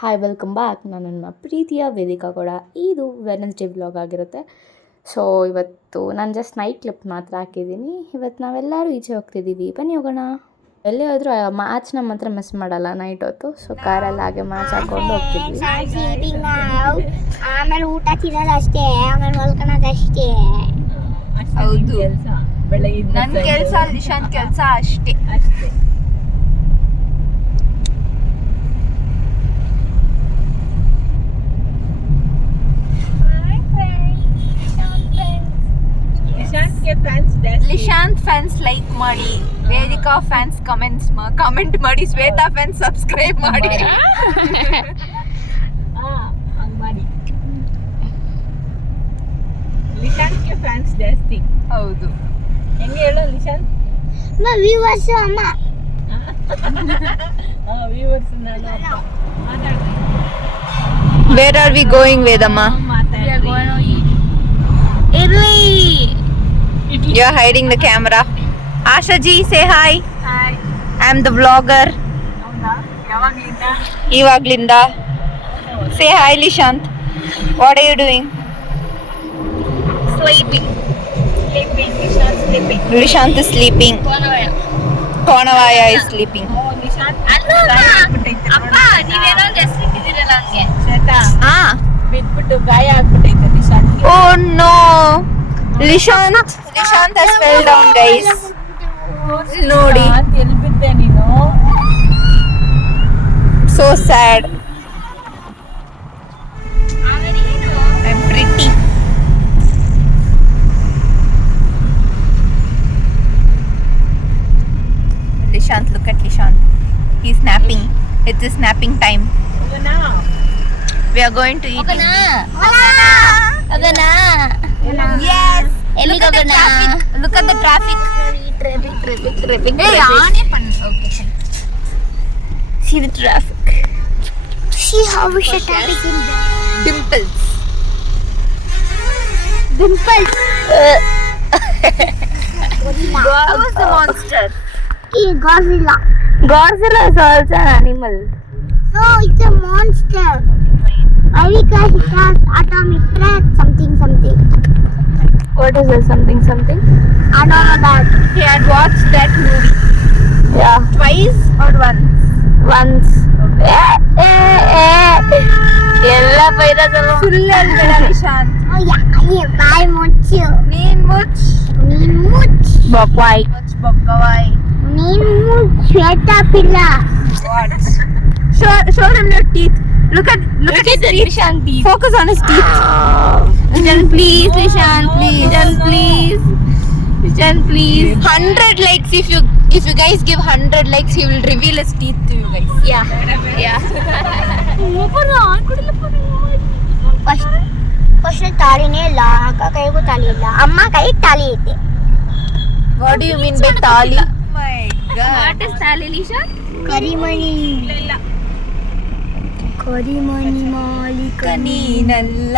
Hi welcome back ನಾನು ನನ್ನ ಪ್ರೀತಿಯ ವೇದಿಕಾ ಕೂಡ. ಇದು ವೆನಸ್ಡೇ ಬ್ಲಾಗ್ ಆಗಿರುತ್ತೆ. ಸೊ ಇವತ್ತು ನಾನು ಜಸ್ಟ್ ನೈಟ್ ಕ್ಲಿಪ್ ಮಾತ್ರ ಹಾಕಿದ್ದೀನಿ. ಇವತ್ತು ನಾವೆಲ್ಲರೂ ಈಚೆ ಹೋಗ್ತಿದ್ದೀವಿ ಬನ್ನಿ ಹೋಗೋಣ. ಎಲ್ಲೇ ಹೋದರೂ ಮ್ಯಾಚ್ ನಮ್ಮ ಹತ್ರ ಮಿಸ್ ಮಾಡಲ್ಲ ನೈಟ್ ಹೊತ್ತು. ಸೊ ಕಾರಲ್ಲಿ ಹಾಗೆ ಮ್ಯಾಚ್ ಹಾಕೊಂಡು ಹೋಗ್ತಿದ್ವಿ. ಆಮೇಲೆ ಊಟ ತಿನ್ನೋದು ಅಷ್ಟೇ ಆಮೇಲೆ ಮಲ್ಕೊಳೋದು ಅಷ್ಟೇ. ಹೌದು. ನನ್ನ ಕೆಲಸ ನಿಶಾಂತ್ ಕೆಲಸ ಅಷ್ಟೇ. ಅಷ್ಟೇ. ನಿಶಾಂತ್ಗೆ ಫ್ಯಾನ್ಸ್ ಲೈಕ್ ಮಾಡಿ ವೇದಿಕಾ ಫ್ಯಾನ್ಸ್ ಕಮೆಂಟ್ಸ್ ಕಮೆಂಟ್ ಮಾಡಿ ಶ್ವೇತಾ ಫ್ಯಾನ್ಸ್ ಸಬ್ಸ್ಕ್ರೈಬ್ ಮಾಡಿ. ಹಾ ಹಂಗ್ ಮಾಡಿ. ನಿಶಾಂತ್ಗೆ ಫ್ಯಾನ್ಸ್ ಜಾಸ್ತಿ. ಹೌದು. ಹೆಂಗೆ ಹೇಳು ಲಿಶಾಂತ್? ವ್ಯೂವರ್ಸ್ ಅಮ್ಮ. ವ್ಯೂವರ್ಸ್ ನಾನು where are we going Vedamma? ಮಾತಾಡ್ರಿ. ಇರ್ಲಿ. You are hiding the camera Asha ji say hi I am the blogger ಹೌದಾ? ಯಾವಾಗ್ಲಿಂದ ಇವಾಗ್ಲಿಂದ. Say hi Nishant what are you doing sleeping Nishant sleeping Nishant ಕೋಣವಾಯ is sleeping ಓ ನಿಶಾಂತ್ ಗಾಯ ಆಗ್ಬಿಟ್ಟೈತೆ ನೋಡು. ಶ್ವೇತಾ. ಹಾ. ಬಿದ್ಬಿಟ್ಟು ಗಾಯ ಆಗ್ಬಿಟ್ಟೈತೆ ನಿಶಾಂತ್ಗೆ Oh no! Lishant, Lishant has fell down, guys. ನೋಡಿ. ನಿಶಾಂತ್, ಎಲ್ಲಿ ಬಿದ್ದೆ ನೀನು So sad. I'm pretty. Lishant, look at Lishant. He's napping. It's his napping time. ಹೋಗೋಣ? We are going to eat. ಹೋಗೋಣ Yes. Eh, look, at the traffic. Look at the traffic. Traffic, traffic, traffic, traffic. Hey, okay. See the traffic. See how is the traffic in there. Dimples. Dimples. Uh. Who's the monster? Godzilla. Godzilla is also an animal. No, it's a monster. America, it has atomic threat, something, something. What is it? Something, something? I don't know that. He had watched that movie Yeah, twice or once. once. ಎಲ್ಲ ಬೈದಾಗಲ್ಲ ಸುಳ್ಳು ಹೇಳ್ಬೇಡ Nishant Oh yeah, yeah, ಬಾಯ್ ಮುಚ್ಚು ನೀನ್ ಮುಚ್ ನೀನ್ ಮುಚ್ಚ್ ಬೊಕ್ವಾಯ್ ಮುಚ್ ಬೊಕ್ಕವಾಯ್ ನೀನ್ ಮುಚ್ಚ್ Shweta ಪಿಲ್ಲ What? Show, show them your teeth. Look at look, at his teeth. Focus on his teeth. Nishan, please, Nishan, please, Nishan, please. Nishan, please. Hundred likes if you if you guys give hundred likes, he will reveal his teeth to you guys. Yeah, yeah. First first ತಾಳಿನೇ ಇಲ್ಲ ಅಕ್ಕ ಕೈಗೂ ತಾಳಿ ಇಲ್ಲ ಅಮ್ಮ ಕೈ ತಾಳಿ ಐತೆ What do you mean by tali? my God. What is tali, Lisha? ಕರಿಮಣಿ ಕರಿಮಣಿ ಮಾಲೀಕ ನೀನಲ್ಲ ನೀನಲ್ಲೋ ನೀನಲ್ಲ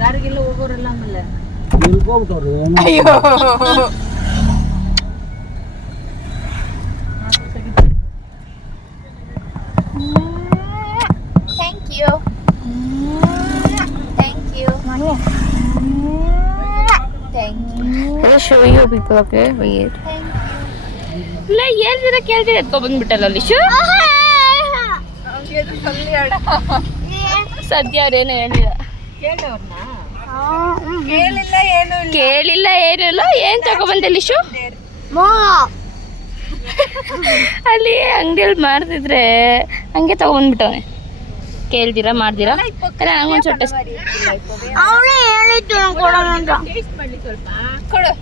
ಯಾರಿಗೆಲ್ಲ ಹೋಗೋರಲ್ಲ ಆಮೇಲೆ ನಿಲ್ಕೊಂಬಿಟ್ಟವ್ರು ಅಯ್ಯೋ thank you thank you thank you I'll show you people, okay? Wait. ಇಲ್ಲ ಹೇಳ್ದಿರ ಕೇಳ್ದಿರ ಎತ್ಕೊ ಬಂದ್ಬಿಟ್ಟಲ್ಲ ಲಿಶು ಸದ್ಯ ಅವ್ರೇನು ಹೇಳಿಲ್ಲ ಕೇಳೋರ್ನ ಕೇಳಿಲ್ಲ ಏನು ಇಲ್ಲ. ಕೇಳಿಲ್ಲ ಏನಿಲ್ಲ ಏನ್ ತಗೊಬಂದೆ ಲಿಶು? ಅಲ್ಲಿ ಅಂಗಡಿಯಲ್ಲಿ ಮಾಡ್ತಿದ್ರೆ ಹಂಗೆ ತಗೊಂಡ್ಬಿಟ್ಟವನೆ ಕೇಳ್ದಿರಾ ಮಾಡ್ದಿರಾ ಅಲ್ಲ ನಂಗೊಂದು ಸೊಟ್ಟೆ ಅವಳೇ ಹೇಳಿದ್ದು ನಂಗ್ ಕೊಡೋಣ ಅಂತ. ಕೊಡು.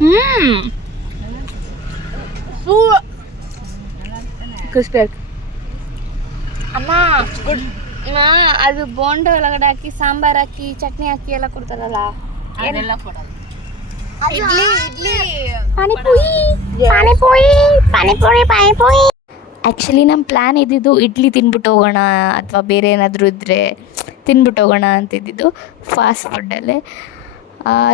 ಹ್ಮ್. ಕ್ರಿಸ್ಪಿ ಅಮ್ಮ ನಾ ಅದು ಬೋಂಡ ಒಳಗಡೆ ಹಾಕಿ ಸಾಂಬಾರ್ ಹಾಕಿ ಚಟ್ನಿ ಹಾಕಿ ಎಲ್ಲ ಕೊಡ್ತಾರಲ್ಲ? ಅದೆಲ್ಲ ಕೊಡಲ್ಲ. ಇಡ್ಲಿ ಇಡ್ಲಿ. ಪಾನಿಪುರಿ. ಪಾನಿಪುರಿ ಪಾನಿಪುರಿ ಪಾನಿಪುರಿ. ಆ್ಯಕ್ಚುಲಿ ನಮ್ಮ ಪ್ಲ್ಯಾನ್ ಇದ್ದಿದ್ದು ಇಡ್ಲಿ ತಿನ್ಬಿಟ್ಟು ಹೋಗೋಣ ಅಥವಾ ಬೇರೆ ಏನಾದರೂ ಇದ್ದರೆ ತಿನ್ಬಿಟ್ಟು ಹೋಗೋಣ ಅಂತಿದ್ದಿದ್ದು ಫಾಸ್ಟ್ ಫುಡ್ಡಲ್ಲೇ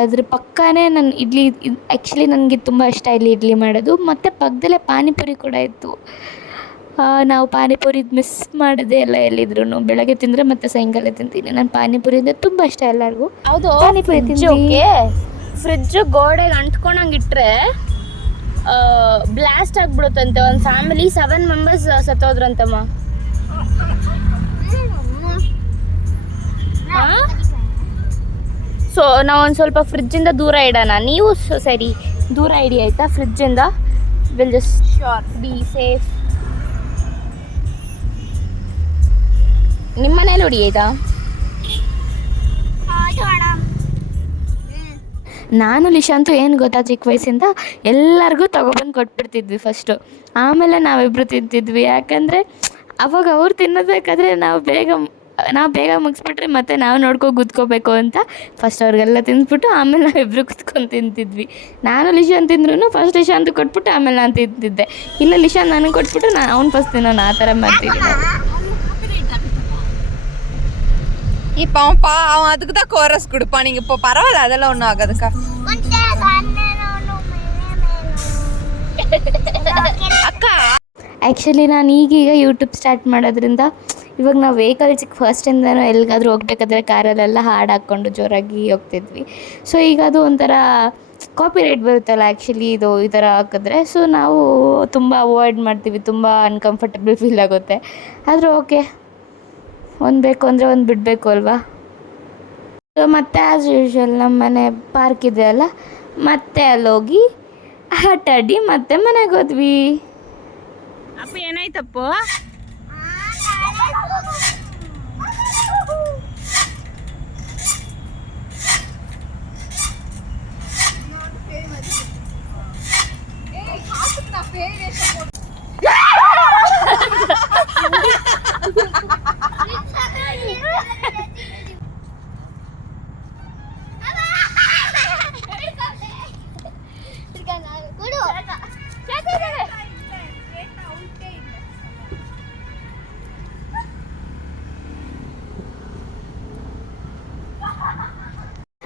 ಅದ್ರ ಪಕ್ಕನೇ ನಾನು ಇಡ್ಲಿ ಆ್ಯಕ್ಚುಲಿ ನನಗೆ ತುಂಬ ಇಷ್ಟ ಇಲ್ಲಿ ಇಡ್ಲಿ ಮಾಡೋದು. ಮತ್ತು ಪಕ್ಕದಲ್ಲೇ ಪಾನಿಪುರಿ ಕೂಡ ಇತ್ತು. ನಾವು ಪಾನಿಪುರಿ ಮಿಸ್ ಮಾಡಿದೆ ಎಲ್ಲ ಎಲ್ಲಿದ್ರು ಬೆಳಗ್ಗೆ ತಿಂದರೆ ಮತ್ತೆ ಸಾಯಂಕಾಲ ತಿಂತೀನಿ. ನಾನು ಪಾನಿಪುರಿ ಅಂದರೆ ತುಂಬ ಇಷ್ಟ ಎಲ್ಲರಿಗೂ. ಹೌದು ಪಾನಿಪುರಿ ತಿಂದ್ವಿ. ಓಕೆ ಫ್ರಿಡ್ಜ್ ಗೋಡೆಗೆ ಅಂಟ್ಕೊಂಡಂಗೆ ಇಟ್ರೆ ಬ್ಲಾಸ್ಟ್ ಆಗ್ಬಿಡುತ್ತಂತೆ. ಒಂದು ಫ್ಯಾಮಿಲಿ ಸೆವೆನ್ ಮೆಂಬರ್ಸ್ ಸತ್ತೋದ್ರಂತಮ್ಮ. ಸೊ ನಾವು ಒಂದು ಸ್ವಲ್ಪ ಫ್ರಿಜ್ಜಿಂದ ದೂರ ಇಡೋಣ. ನೀವು ಸ- ಸರಿ ದೂರ ಇಡಿ ಆಯಿತಾ? ಫ್ರಿಜ್ಜಿಂದ will just sure be safe ನಿಮ್ಮ ಮನೇಲಿ ಹೊಡಿ ಆಯಿತಾ? ನಾನು ಲಿಶಾಂತು ಏನು ಗೊತ್ತಾ ಚಿಕ್ಕ ವಯಸ್ಸಿಂದ ಎಲ್ಲರಿಗೂ ತೊಗೊಬಂದು ಕೊಟ್ಬಿಡ್ತಿದ್ವಿ ಫಸ್ಟು ಆಮೇಲೆ ನಾವಿಬ್ಬರು ತಿಂತಿದ್ವಿ. ಯಾಕಂದರೆ ಅವಾಗ ಅವ್ರು ತಿನ್ನಬೇಕಾದ್ರೆ ನಾವು ಬೇಗ ನಾವು ಬೇಗ ಮುಗಿಸ್ಬಿಟ್ರೆ ಮತ್ತೆ ನಾವು ನೋಡ್ಕೊ ಕೂತ್ಕೋಬೇಕು ಅಂತ ಫಸ್ಟ್ ಅವ್ರಿಗೆಲ್ಲ ತಿಂದ್ಬಿಟ್ಟು ಆಮೇಲೆ ನಾವಿಬ್ಬರು ಕುತ್ಕೊಂಡು ತಿಂತಿದ್ವಿ. ನಾನು ಲಿಶಾನ್ ತಿಂದ್ರು ಫಸ್ಟ್ ಲಿಶಾಂತ್ ಕೊಟ್ಬಿಟ್ಟು ಆಮೇಲೆ ನಾನು ತಿಂತಿದ್ದೆ. ಇಲ್ಲ ಲಿಶಾನ್ ನನಗೆ ಕೊಟ್ಬಿಟ್ಟು ನಾನು ಅವ್ನು ಫಸ್ಟ್ ತಿನ್ನೋಣ ಆ ಥರ ಮಾಡ್ತಿದ್ವಿ ನಾವು இப்போ அவன் பா அவன் அதுக்கு தான் கோரஸ் கொடுப்பான் நீங்க இப்போ பரவாயில்ல அதெல்லாம் ஒன்றும் ஆகாதுக்கா ಅಕ್ಕ ಆ್ಯಕ್ಚುಲಿ ನಾನು ಈಗೀಗ ಯೂಟ್ಯೂಬ್ ಸ್ಟಾರ್ಟ್ ಮಾಡೋದ್ರಿಂದ ಇವಾಗ ನಾವು ವೆಹಿಕಲ್ಸಿಗೆ ಫಸ್ಟಿಂದನೂ ಎಲ್ಲಿಗಾದ್ರೂ ಹೋಗ್ಬೇಕಾದ್ರೆ ಕಾರಲ್ಲೆಲ್ಲ ಹಾಡು ಹಾಕ್ಕೊಂಡು ಜೋರಾಗಿ ಹೋಗ್ತಿದ್ವಿ ಸೊ ಈಗ ಅದು ಒಂಥರ ಕಾಪಿ ರೈಟ್ ಬರುತ್ತಲ್ಲ ಆ್ಯಕ್ಚುಲಿ ಇದು ಈ ಥರ ಹಾಕಿದ್ರೆ ಸೊ ನಾವು ತುಂಬ ಅವಾಯ್ಡ್ ಮಾಡ್ತೀವಿ ತುಂಬ ಅನ್ಕಂಫರ್ಟಬಲ್ ಫೀಲ್ ಆಗುತ್ತೆ ಆದರೂ ಓಕೆ ಒಂದು ಬೇಕು ಅಂದರೆ ಒಂದು ಬಿಡಬೇಕು ಅಲ್ವಾ? ಸೊ ಮತ್ತೆ ಆ್ಯಸ್ ಯೂಶ್ವಲ್ ನಮ್ಮ ಮನೆ ಪಾರ್ಕ್ ಇದೆ ಅಲ್ಲ? ಮತ್ತೆ ಅಲ್ಲೋಗಿ ಆಟ ಆಡಿ ಮತ್ತೆ ಮನೆಗೆ ಹೋದ್ವಿ. ಅಪ್ಪ ಏನಾಯ್ತಪ್ಪ?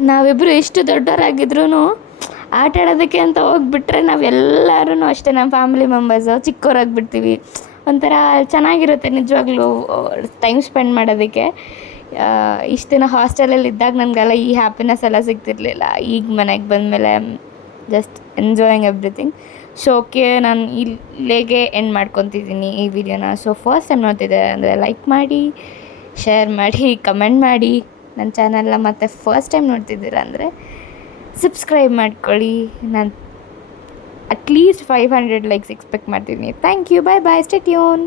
ನಾವಿಬ್ಬರು ಎಷ್ಟು ದೊಡ್ಡವರಾಗಿದ್ರು ಆಟ ಆಡೋದಕ್ಕೆ ಅಂತ ಹೋಗ್ಬಿಟ್ರೆ ನಾವೆಲ್ಲರೂ ಅಷ್ಟೇ, ನಮ್ಮ ಫ್ಯಾಮಿಲಿ ಮೆಂಬರ್ಸು ಚಿಕ್ಕವರಾಗ್ಬಿಡ್ತೀವಿ ಒಂಥರ ಚೆನ್ನಾಗಿರುತ್ತೆ ನಿಜವಾಗ್ಲೂ ಟೈಮ್ ಸ್ಪೆಂಡ್ ಮಾಡೋದಕ್ಕೆ. ಇಷ್ಟು ದಿನ ಹಾಸ್ಟೆಲಲ್ಲಿ ಇದ್ದಾಗ ನನಗೆಲ್ಲ ಈ ಹ್ಯಾಪಿನೆಸ್ ಎಲ್ಲ ಸಿಗ್ತಿರ್ಲಿಲ್ಲ. ಈಗ ಮನೆಗೆ ಬಂದಮೇಲೆ just enjoying everything so okay ನಾನು ಇಲ್ಲಿಗೆ ಎಂಡ್ ಮಾಡ್ಕೊತಿದ್ದೀನಿ ಈ ವಿಡಿಯೋನ ಸೊ ಫಸ್ಟ್ ಟೈಮ್ ನೋಡ್ತಿದ್ದೆ ಅಂದರೆ ಲೈಕ್ ಮಾಡಿ ಶೇರ್ ಮಾಡಿ ಕಮೆಂಟ್ ಮಾಡಿ. ನನ್ನ ಚಾನಲ್ನ ಮತ್ತೆ ಫಸ್ಟ್ ಟೈಮ್ ನೋಡ್ತಿದ್ದೀರ ಅಂದರೆ ಸಬ್ಸ್ಕ್ರೈಬ್ ಮಾಡ್ಕೊಳ್ಳಿ. ನಾನು at least five hundred likes expect ಮಾಡ್ತೀನಿ. Thank you bye bye stay tune